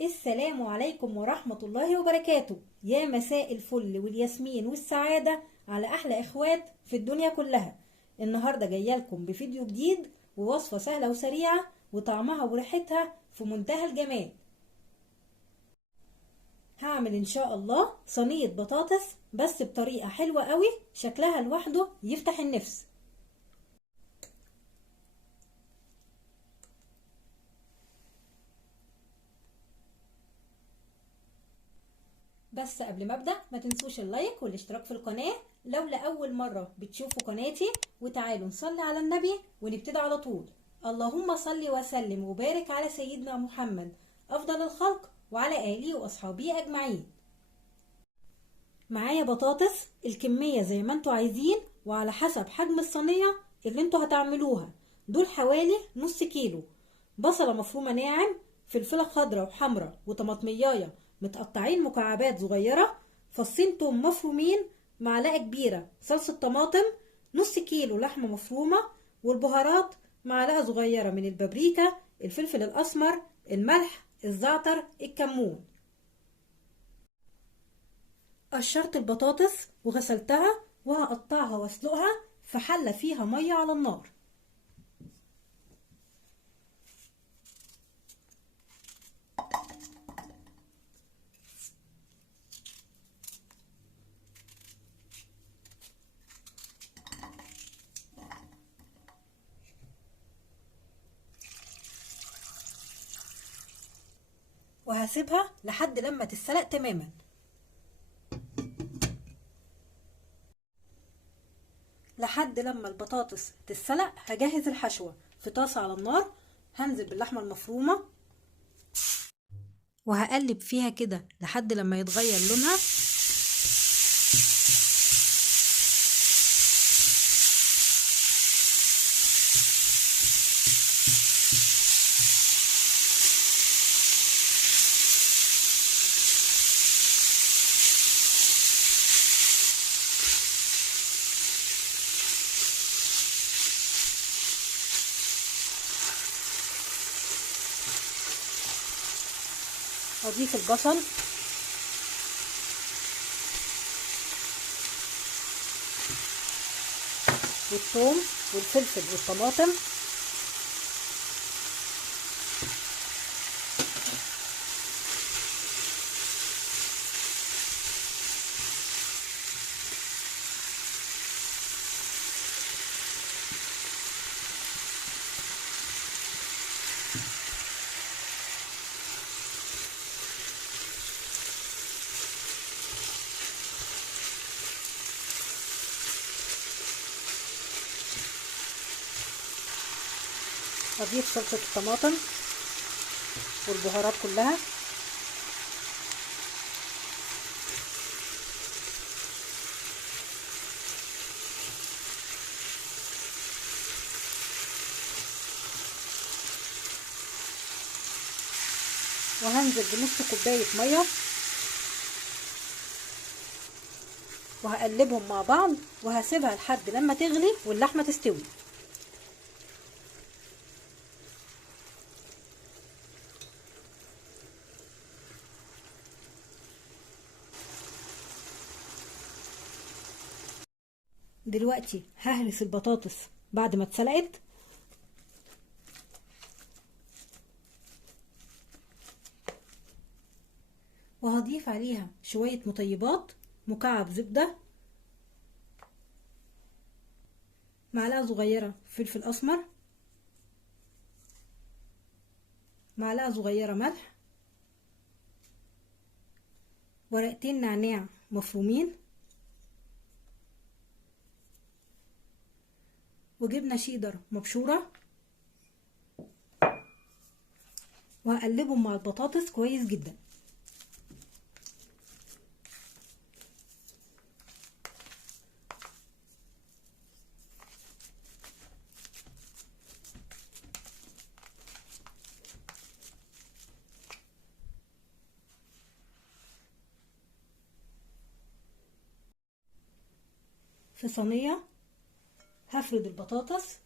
السلام عليكم ورحمة الله وبركاته. يا مساء الفل والياسمين والسعادة على أحلى إخوات في الدنيا كلها. النهاردة جاية لكم بفيديو جديد ووصفة سهلة وسريعة وطعمها وريحتها في منتهى الجمال. هعمل إن شاء الله صينية بطاطس بس بطريقة حلوة قوي، شكلها لوحده يفتح النفس. بس قبل ما ابدا ما تنسوش اللايك والاشتراك في القناه لو لاول مره بتشوفوا قناتي، وتعالوا نصلي على النبي ونبتدي على طول. اللهم صل وسلم وبارك على سيدنا محمد افضل الخلق وعلى اله واصحابه اجمعين. معايا بطاطس الكميه زي ما انتوا عايزين وعلى حسب حجم الصينيه اللي انتوا هتعملوها. دول حوالي نص كيلو. بصله مفرومه ناعم، فلفله خضراء وحمراء وطماطميايه متقطعين مكعبات صغيره، فصين توم مفرومين، معلقه كبيره صلصه طماطم، نص كيلو لحمه مفرومه، والبهارات معلقه صغيره من البابريكا، الفلفل الاسمر، الملح، الزعتر، الكمون. قشرت البطاطس وغسلتها وهقطعها واسلقها في حله فيها ميه على النار. وهسيبها لحد لما تتسلق تماما. لحد لما البطاطس تتسلق هجهز الحشوة في طاسة على النار. هنزل باللحمة المفرومة وهقلب فيها كده لحد لما يتغير لونها. هضيف البصل والثوم والفلفل والطماطم، هضيف صلصة الطماطم والبهارات كلها، وهنزل بنص كوباية مية وهقلبهم مع بعض وهسيبها لحد لما تغلي واللحمة تستوي. دلوقتي ههرس البطاطس بعد ما اتسلقت، وهضيف عليها شوية مطيبات، مكعب زبدة، معلقة صغيرة فلفل أسمر، معلقة صغيرة ملح، ورقتين نعناع مفرومين، وجبنة شيدر مبشورة، وهقلبهم مع البطاطس كويس جدا. في صينية هفرد البطاطس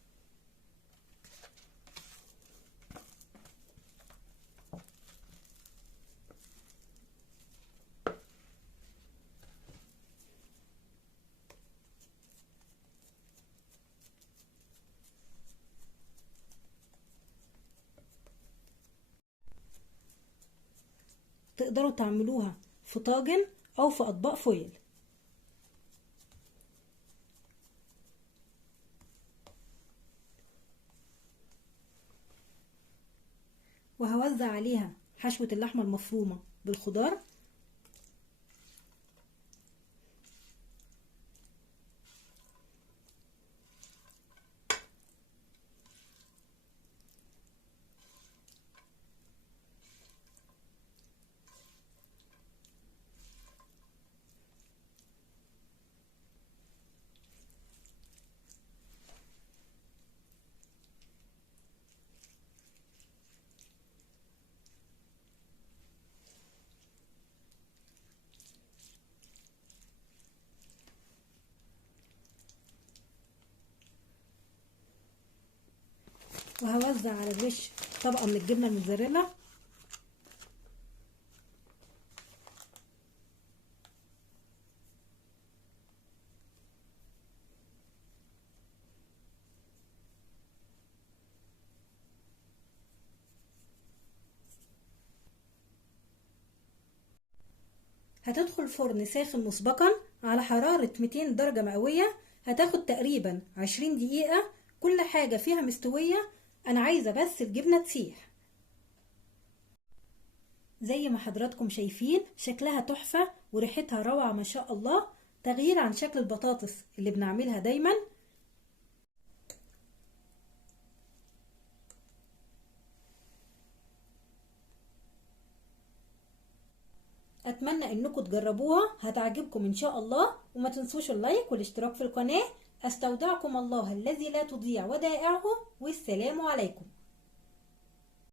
تقدروا تعملوها في طاجن او في اطباق فويل. وهوزع عليها حشوة اللحمة المفرومة بالخضار. وهوزع على الوش طبقة من الجبنة الموتزاريلا. هتدخل فرن ساخن مسبقا على حرارة 200 درجة مئوية. هتاخد تقريبا 20 دقيقة. كل حاجة فيها مستوية، انا عايزة بس الجبنة تسيح. زي ما حضراتكم شايفين شكلها تحفة وريحتها روعة ما شاء الله، تغيير عن شكل البطاطس اللي بنعملها دايما. اتمنى انكم تجربوها، هتعجبكم ان شاء الله. وما تنسوش اللايك والاشتراك في القناة. استودعكم الله الذي لا تضيع ودائعه، والسلام عليكم.